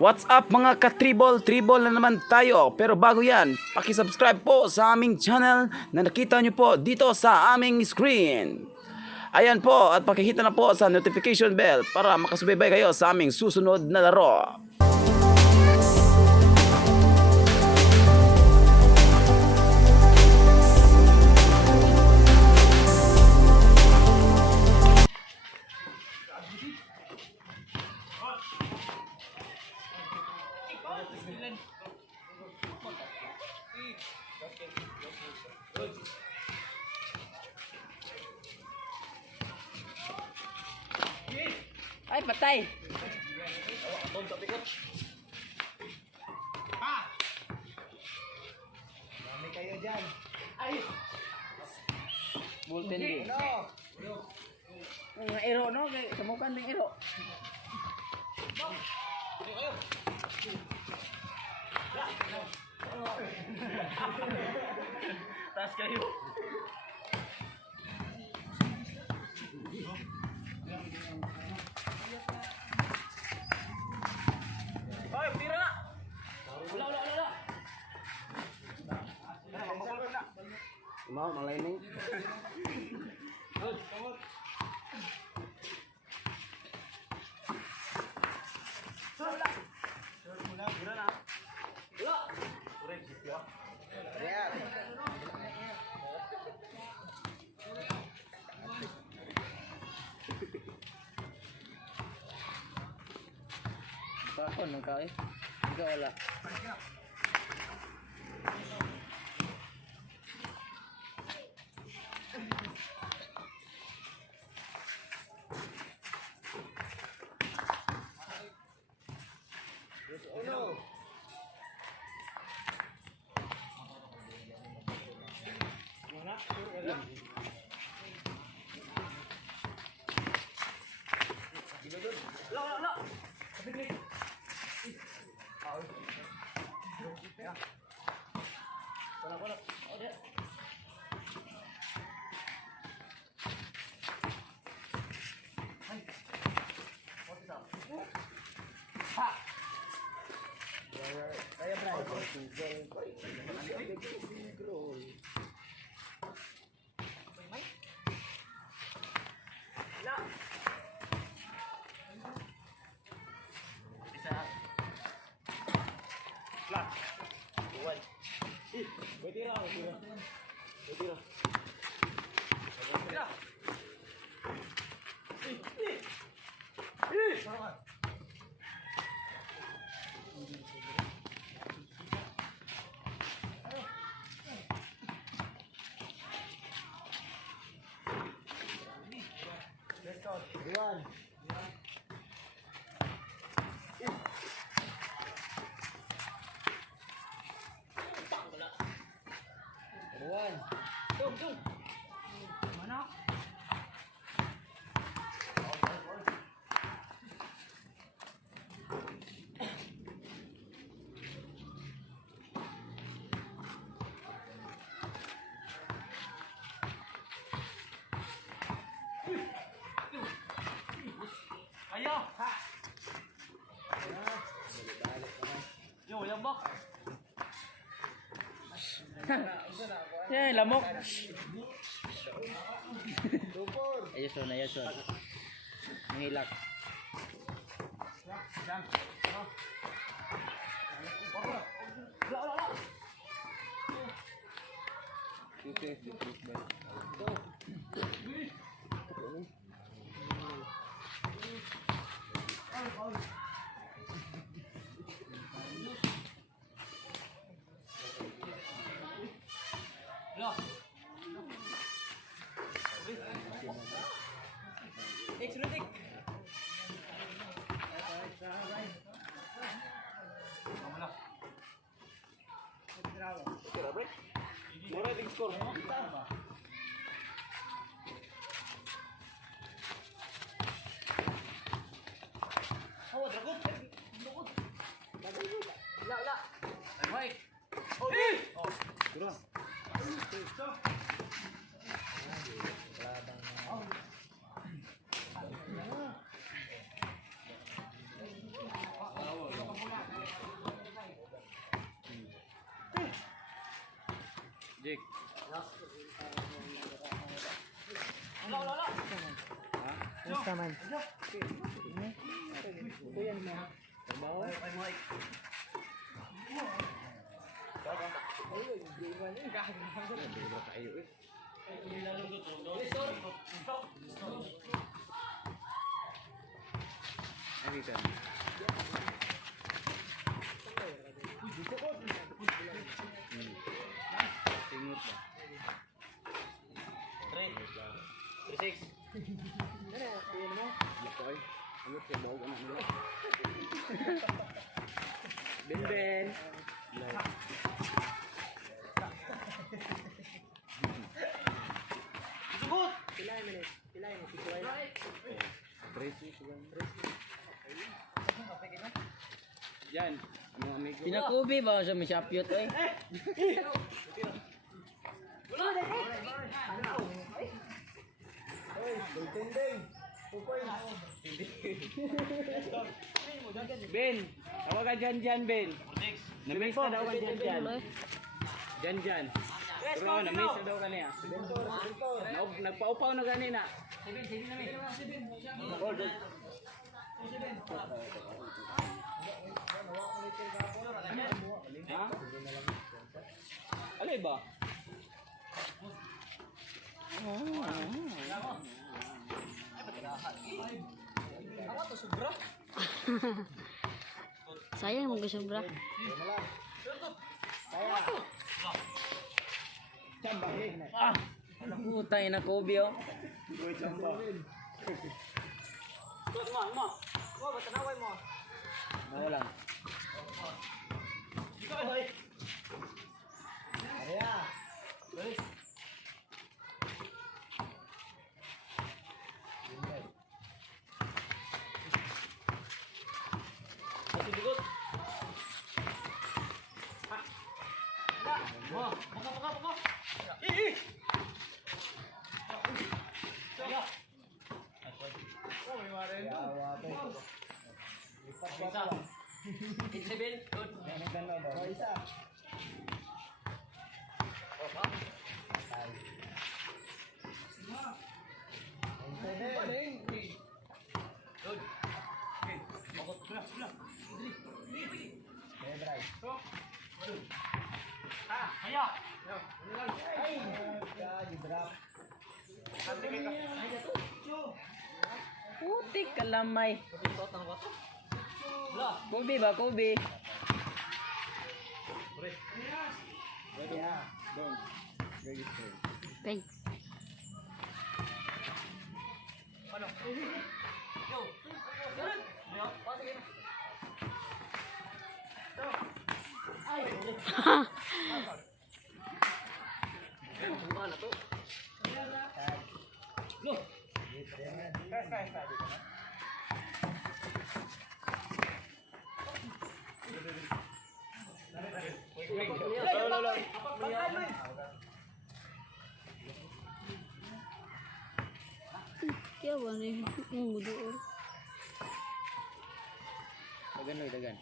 What's up mga ka-tribble? Tribble na naman tayo. Pero bago yan, paki-subscribe po sa aming channel na nakita nyo po dito sa aming screen. Ayan po, at pakihita na po sa notification bell para makasubaybay kayo sa aming susunod na laro. Ay, patay. Dami kayo dyan. Ay. Bulten di. Ano? Ang ero no, kay samukan ding ero. Tas kayo. Hoy, tira na. Wala. Mau malainin. Pakon nang kau eh. Ikaw wala. Duan. Duan. Mana? Ayo. Ha. Yo, yambok. Lamok. Ayos on. Mangilak. Mura ding score mo. Oh, dragon. La. Ay, oh. Kurang. Dik. Basta man. Kuya mo. Trabaho. Tingot ba? 3-6. Lakoy. Ano kaya bawa anak nila? Ben. Sugot! Pilay minute. Pilay ni Pikuay. 3-6. Yan. Mga amigo. Pinakubi ba siya masyapyot eh? Ben, tawagan dyan, Ben. Na-miss na daw ka dyan. Dyan. Pero na-miss na daw ka niya. Nagpaupaw na ganina. Ha? Alay ba? Sayang mo sobra. Putay na Kobe oh. Wala. Putik kalamay. Kobe ba, Kobe? Peg. Kaya ba na yung mudoon? Dagan.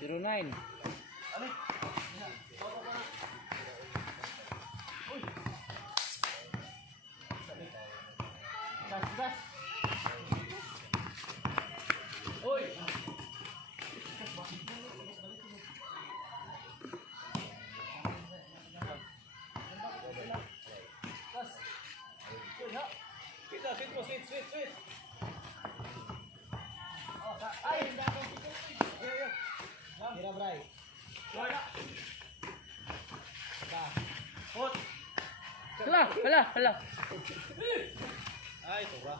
Zero 9. Hala. Ay, sobra.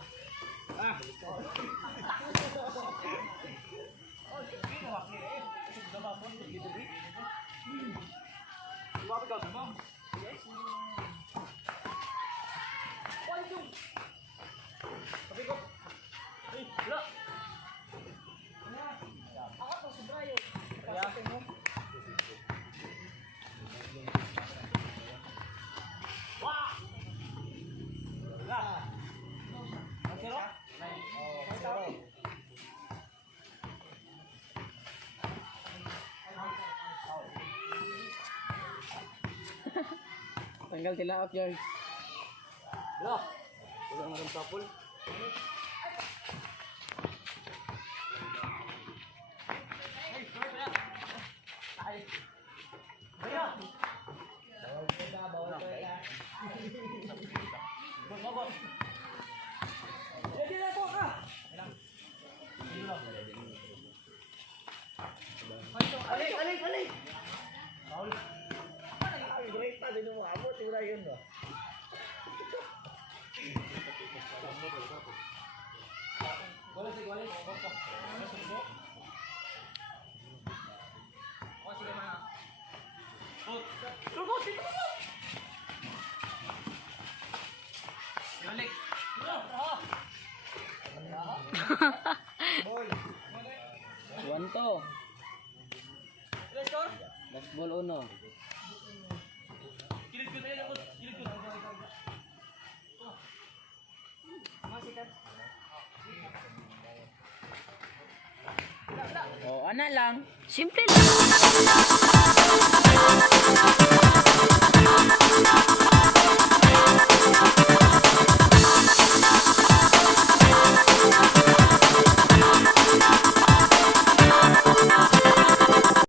Tanggal tilaok, George. Wala nga rin tapol. Bawal ko na. Alik! Bawal. Ay, great pa din mo abot, wala yun no. Wanto. Basketball uno. Oh, ana lang. Simple lang.